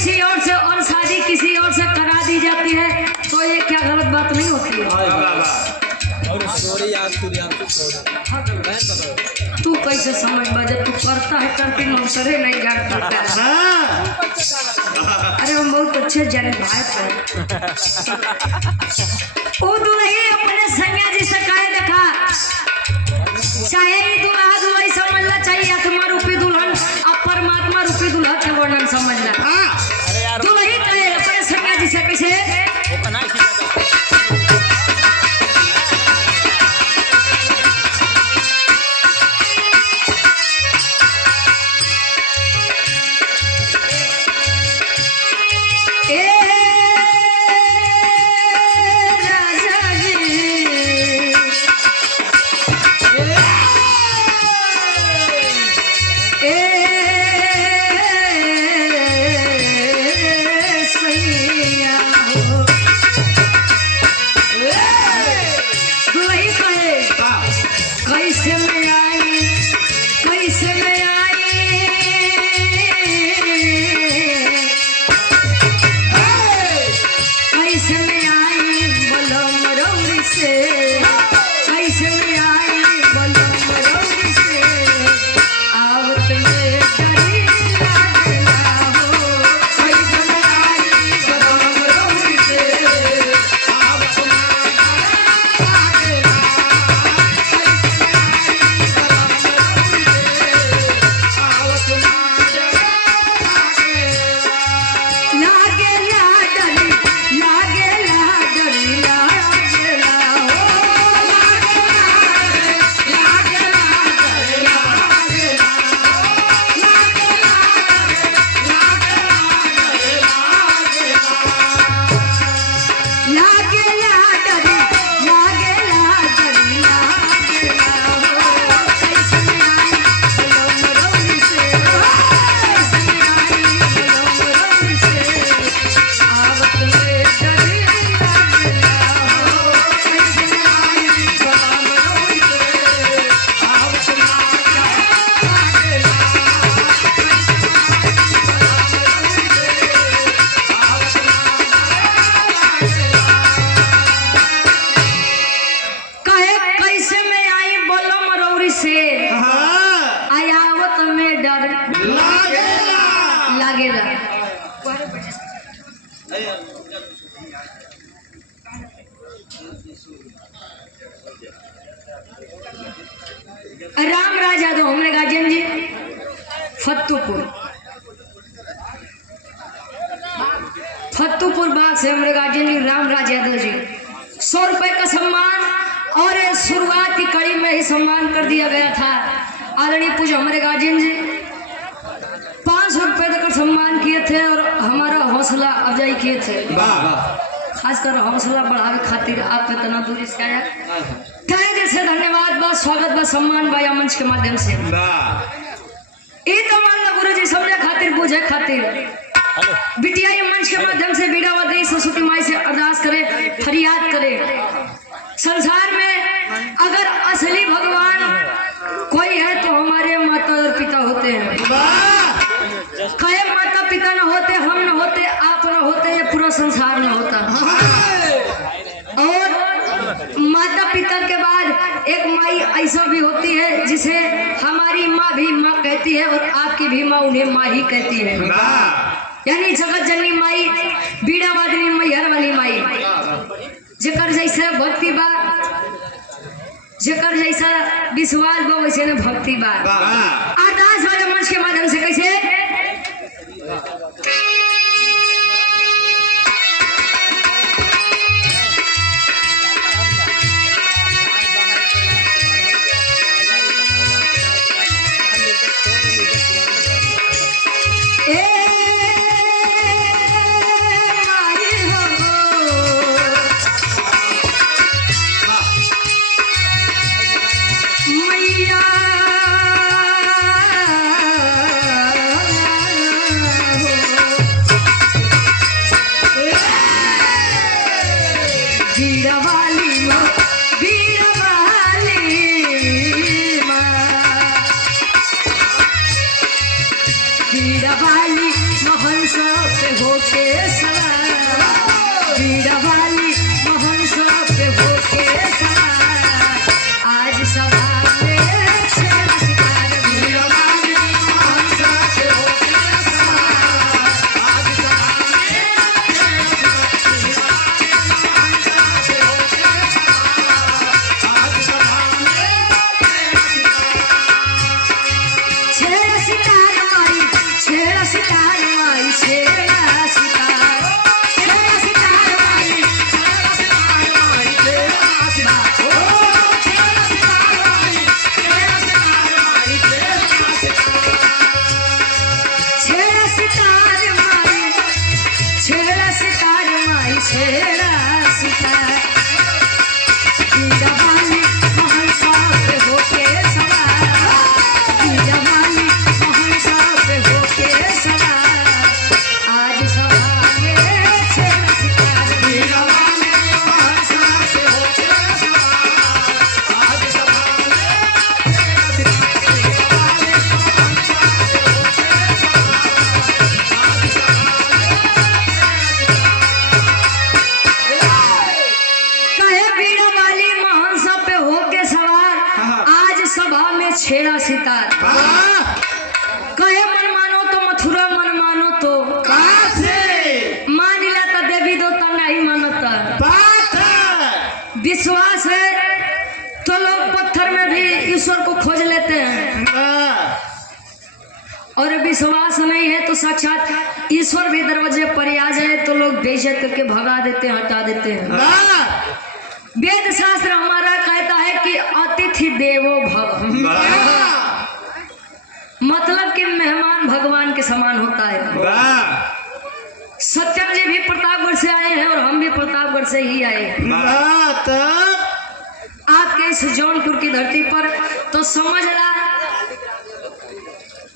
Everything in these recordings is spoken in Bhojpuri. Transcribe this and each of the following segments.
किसी और से और शादी किसी और से करा दी जाती है तो ये क्या गलत बात नहीं होती है? तू कैसे समझ जब तू करता है करके नौसरे नहीं जानता। अरे हम बहुत अच्छे जाने भाई थे। वो दुल्ही अपने संज्ञा जी से कहे देखा चाहे ही दुल्हा दुल्ही समझ ला चाहे आत्मा रूपी दुल्हन अब परमात्मा रूपी दुल्हा का वर्णन समझ ला। दुल्ही कहे अपने संज्ञा जी से कैसे राम राज यादव हमने गार्जियन जी फत्तूपुर बाग से हमरे गार्जियन जी राम राज यादव जी 100 रुपए का सम्मान और शुरुआत की कड़ी में ही सम्मान कर दिया गया था। आदरणीय पूज्य हमारे गार्जियन जी 500 रुपए तक सम्मान किए थे और हमारा हौसला अफजाई किए थे। खासकर हौसला बढ़ावे खातिर आप इतना दूरी से आया दिल से धन्यवाद बा स्वागत बा सम्मान बा मंच के माध्यम से गुरु जी समझे खातिर बुझे खातिर बिटिया ये मंच के माध्यम से बीड़ावती सरस्वती माई से अरदास करे फरियाद करे। संसार में अगर असली भगवान कोई है तो हमारे माता और पिता होते हैं। कहे माता पिता न होते हम न होते आप न होते ये पूरा संसार न होता। और माता पिता के बाद एक माई ऐसा भी होती है जिसे हमारी माँ भी माँ कहती है और आपकी भी माँ उन्हें माँ ही कहती है। यानी जगत जननी माई बीड़ा वादनी मैहर वाली माई जेकर जैसा भक्ति बा जेकर जैसा विश्वास बा वैसे न भक्ति बा। अरदास वाले मंच के माध्यम से कैसे मैया महंसों पे होके सवार, बीड़ा वाली महंसों पे होके सवार, आज सभा में छेड़ा शिकार। बीड़ा वाली महंसों पे होके सवार, आज सभा छेड़ा शिकार माई, छेड़ा शिकार माई, छेड़ा शिकार, छेड़ा शिकार माई, छेड़ा शिकार माई, छेड़ा शिकार, ओ छेड़ा शिकार माई, छेड़ा शिकार माई, छेड़ा शिकार माई, छेड़ा शिकार माई, छेड़ा शिकार, बीड़ा वाली महंसों पे होके सवार, बीड़ा वाली महंसों पे होके सवार, आज सभा में छेड़ा शिकार। बीड़ा वाली महंसों पे होके सवार, आज सभा में छेड़ा शिकार। बीड़ा वाली महंसों पे होके कहे बीड़ा वाली महंसा पे होके सवार, आज सभा में छेड़ा सितार। कहे मन मानो तो मथुरा, मन मानो तो मान ला तो देवी देवता नहीं मानता। विश्वास है तो लोग पत्थर में भी ईश्वर को खोज लेते हैं, और विश्वास नहीं है तो साक्षात ईश्वर भी दरवाजे पर आ जाए तो लोग बेइज्जत करके भगा देते हैं, हटा देते हैं। वेद शास्त्र हमारा कहता है कि अतिथि देवो भव, मतलब कि मेहमान भगवान के समान होता है। सत्यम जी भी प्रतापगढ़ से आए हैं और हम भी प्रतापगढ़ से ही आए हैं। आपके इस जौनपुर की धरती पर तो समझ ला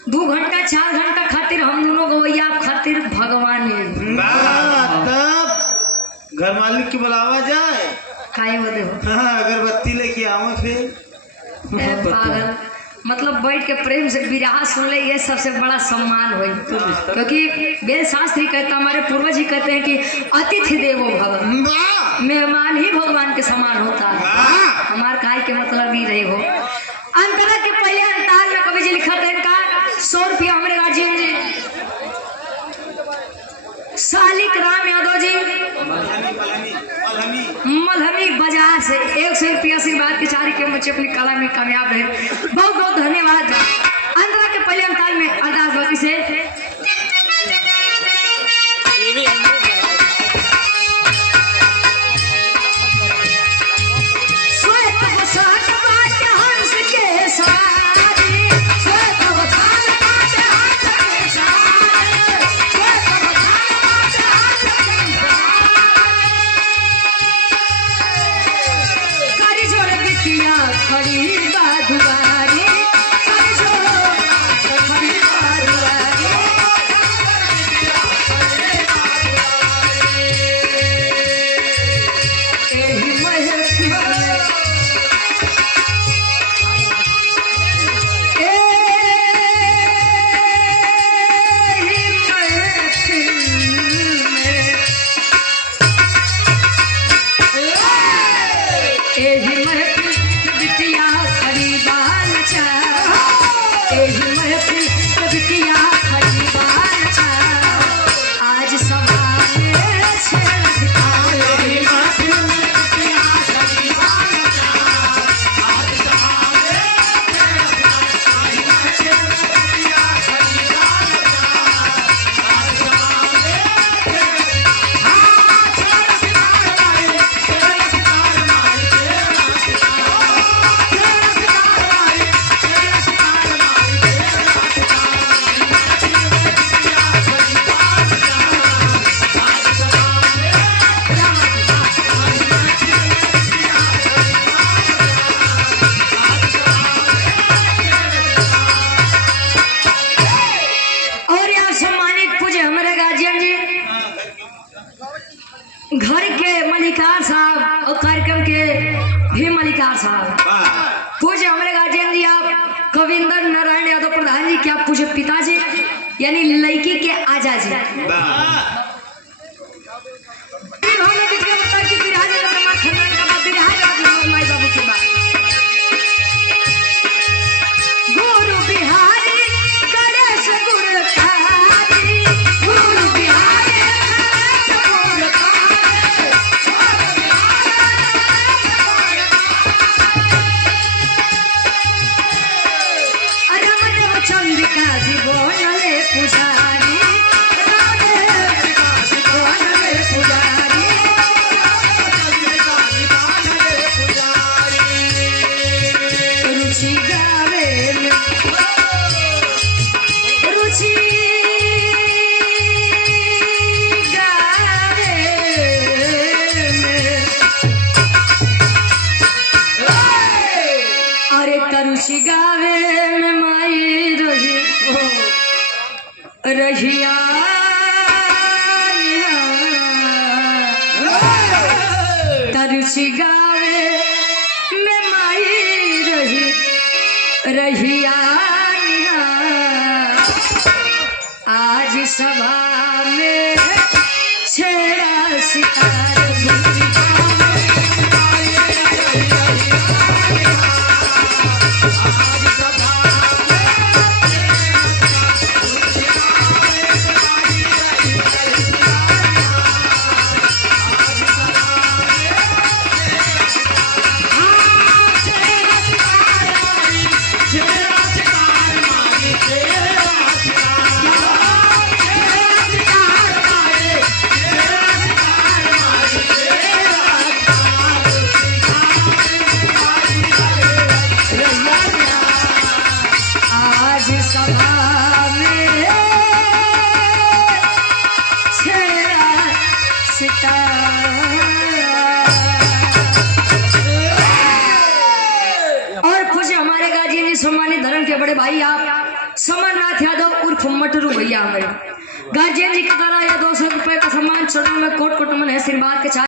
2 घंटा 4 घंटा खातिर हम दोनों गवैया खातिर भगवान है। तब घर मालिक की बुलावा जाए, काहे बदे हो अगरबत्ती लेके आवे फिर ए पागल, मतलब बैठ के प्रेम से विराह सुन ले, ये सबसे बड़ा सम्मान हुई। क्योंकि वेद शास्त्र ही कहता, हमारे पूर्वज ही कहते हैं कि अतिथि देवो भव, मेहमान ही भगवान के समान होता है। हमार काय के मतलब ही रही हो। अंतरा के पहले अंताल में कवि जी लिखा था इनका 100 रुपया हमारे गार्जियन जी सालिक राम यादव जी मलहमी बाजार से 100 रुपया आशीर्वाद की चारी के मुझे अपनी कला में कामयाब रहे, बहुत बहुत धन्यवाद। अंतरा के पहले अंताल में अरदास बाकी से खड़ी बाधुआरी, खड़ी बाधुआरी, एही महफिल में, एही महफिल बिटिया खड़ी बाल छा, एही महफिल बिटिया खड़ी बाल छा, आज सभा में छेड़ा शिकार। एही महफिल बिटिया खड़ी बाल छा, आज सभा में छेड़ा शिकार। एही महफिल बिटिया खड़ी बाल छा, आज सभा में छेड़ा घर के मलिकार साहब और कार्यक्रम के भी मलिकार साहब, पूज्य हमारे गार्जियन जी आप कविंदर नारायण यादव प्रधान जी के आप पूज्य पिताजी, यानी लड़की के आजा जी वाह हमने देखिए बता कि बिरहाजे का प्रमाण खंडन का बात बिरहाजे का माई बाबू के बात गुरु बिहारी गणेश गुणकारी गुरु बिहारी गणेश गुणकारी रमदेव चंद्रिका जी बोले पुजारी तरुषि गावे में माई रहिया तरुषि गावे में माई रहिया आज सभा में छेड़ा सितार सम्मानित धर्म के बड़े भाई आप समरनाथ यादव उर्फ मटरू भैया हमारे गार्जियन जी के द्वारा ये 200 रुपए का सम्मान चरणों में कोट कोट मन आशीर्वाद के साथ